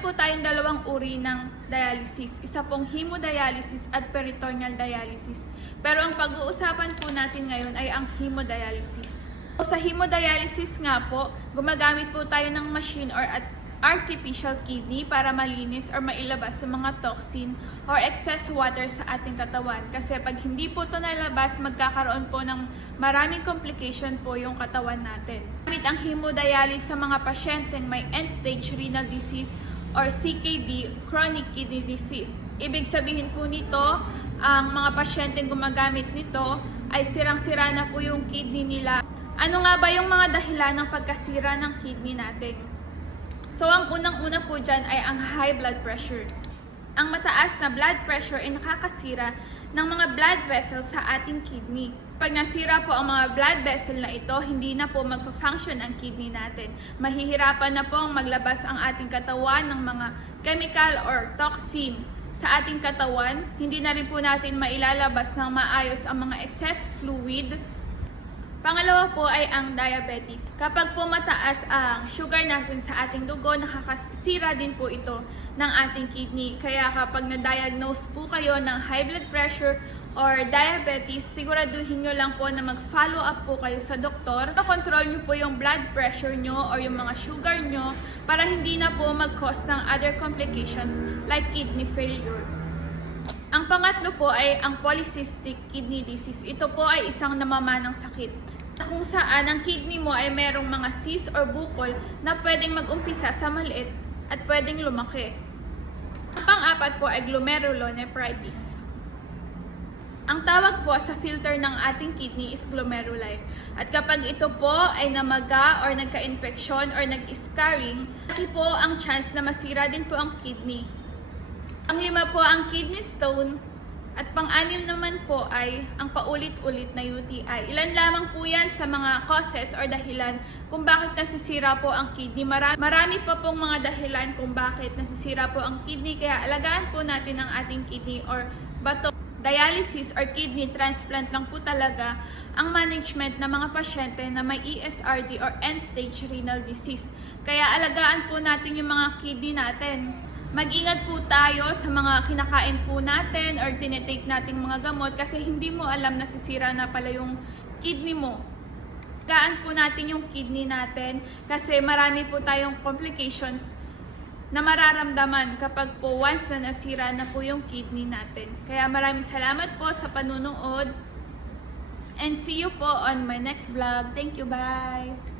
Meron po tayong dalawang uri ng dialysis. Isa pong hemodialysis at peritoneal dialysis. Pero ang pag-uusapan po natin ngayon ay ang hemodialysis. Sa hemodialysis nga po, gumagamit po tayo ng machine or artificial kidney para malinis or mailabas yung mga toxin or excess water sa ating katawan. Kasi pag hindi po ito nalabas, magkakaroon po ng maraming complication po yung katawan natin. Gamit ang hemodialysis sa mga pasyenteng may end-stage renal disease or CKD, chronic kidney disease. Ibig sabihin po nito, ang mga pasyenteng gumagamit nito ay sirang-sira na po yung kidney nila. Ano nga ba yung mga dahilan ng pagkasira ng kidney natin? So, ang unang-una po dyan ay ang high blood pressure. Ang mataas na blood pressure ay nakakasira ng mga blood vessels sa ating kidney. Pag nasira po ang mga blood vessel na ito, hindi na po magpa-function ang kidney natin. Mahihirapan na pong maglabas ang ating katawan ng mga chemical or toxin sa ating katawan. Hindi na rin po natin mailalabas ng maayos ang mga excess fluid. Pangalawa po ay ang diabetes. Kapag po mataas ang sugar natin sa ating dugo, nakakasira din po ito ng ating kidney. Kaya kapag na-diagnose po kayo ng high blood pressure or diabetes, siguraduhin nyo lang po na mag-follow up po kayo sa doktor. Control nyo po yung blood pressure nyo or yung mga sugar nyo para hindi na po mag-cause ng other complications like kidney failure. Ang pangatlo po ay ang polycystic kidney disease. Ito po ay isang namamanang sakit kung saan ang kidney mo ay merong mga cyst or bukol na pwedeng mag-umpisa sa maliit at pwedeng lumaki. Ang pang-apat po ay glomerulonephritis. Ang tawag po sa filter ng ating kidney is glomeruli. At kapag ito po ay namaga or nagka-infeksyon or nag-scarring, laki po ang chance na masira din po ang kidney. Ang lima po ang kidney stone at pang-anim naman po ay ang paulit-ulit na UTI. Ilan lamang po yan sa mga causes or dahilan kung bakit nasisira po ang kidney. Marami pa pong mga dahilan kung bakit nasisira po ang kidney, kaya alagaan po natin ang ating kidney or bato. Dialysis or kidney transplant lang po talaga ang management ng mga pasyente na may ESRD or end-stage renal disease. Kaya alagaan po natin yung mga kidney natin. Mag-ingat po tayo sa mga kinakain po natin or tinitake nating mga gamot kasi hindi mo alam na sisira na pala yung kidney mo. Gaan po natin yung kidney natin kasi marami po tayong complications na mararamdaman kapag po once na nasira na po yung kidney natin. Kaya maraming salamat po sa panunood and see you po on my next vlog. Thank you, bye!